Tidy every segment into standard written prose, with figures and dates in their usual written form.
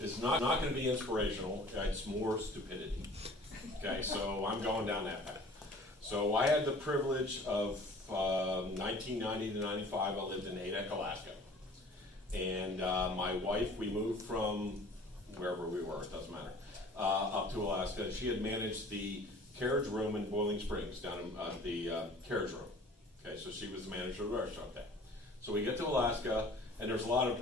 is not going to be inspirational. It's more stupidity. Okay, so I'm going down that path. So I had the privilege of 1990 to 95, I lived in Natick, Alaska. And my wife, we moved from wherever we were, it doesn't matter, up to Alaska. She had managed the carriage room in Boiling Springs, down in the carriage room. Okay, so she was the manager of the restaurant there. So we get to Alaska, and there's a lot of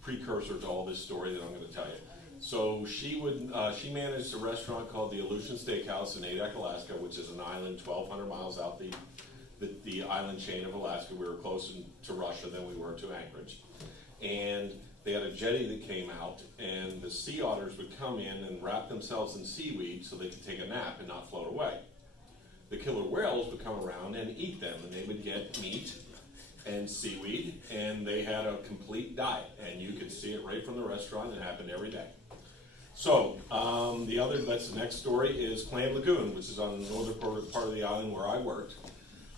precursor to all this story that I'm going to tell you. So she managed a restaurant called the Aleutian Steakhouse in Natick, Alaska, which is an island 1,200 miles out the island chain of Alaska. We were closer to Russia than we were to Anchorage. And they had a jetty that came out, and the sea otters would come in and wrap themselves in seaweed so they could take a nap and not float away. The killer whales would come around and eat them, and they would get meat and seaweed, and they had a complete diet, and you could see it right from the restaurant. It happened every day. So that's the next story is Clam Lagoon, which is on the northern part of the island where I worked.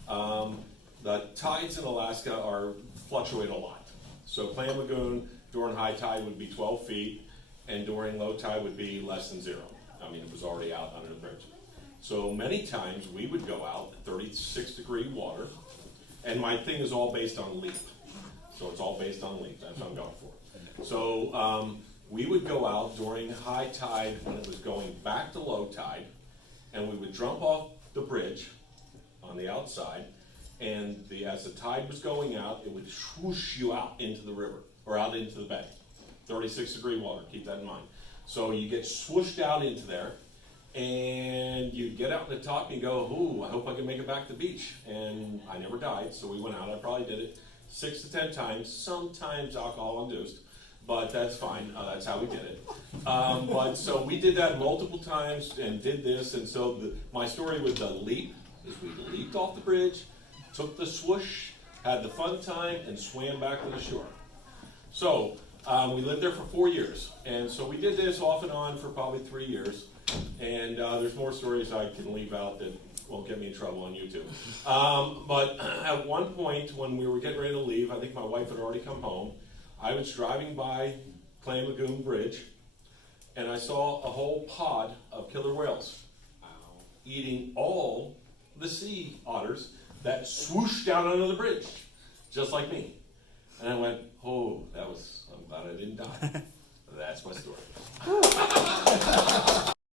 The tides in Alaska fluctuate a lot. So Clam Lagoon during high tide would be 12 feet, and during low tide would be less than 0. I mean, it was already out under the bridge. So many times we would go out 36-degree water, and my thing is all based on leap. So it's all based on leap. That's what I'm going for. So we would go out during high tide when it was going back to low tide, and we would jump off the bridge on the outside, and as the tide was going out, it would swoosh you out into the river, or out into the bay. 36-degree water, keep that in mind. So you get swooshed out into there, and you get out to the top and you go, ooh, I hope I can make it back to the beach. And I never died, so we went out. I probably did it 6 to 10 times, sometimes alcohol-induced, but that's fine. That's how we did it. But so we did that multiple times and did this, and so my story with the leap is we leaped off the bridge, took the swoosh, had the fun time, and swam back to the shore. So we lived there for 4 years, and so we did this off and on for probably 3 years. And there's more stories I can leave out that won't get me in trouble on YouTube. But at one point when we were getting ready to leave, I think my wife had already come home. I was driving by Clam Lagoon Bridge, and I saw a whole pod of killer whales eating all the sea otters that swooshed down under the bridge, just like me. And I went, oh, I'm glad I didn't die. That's my story.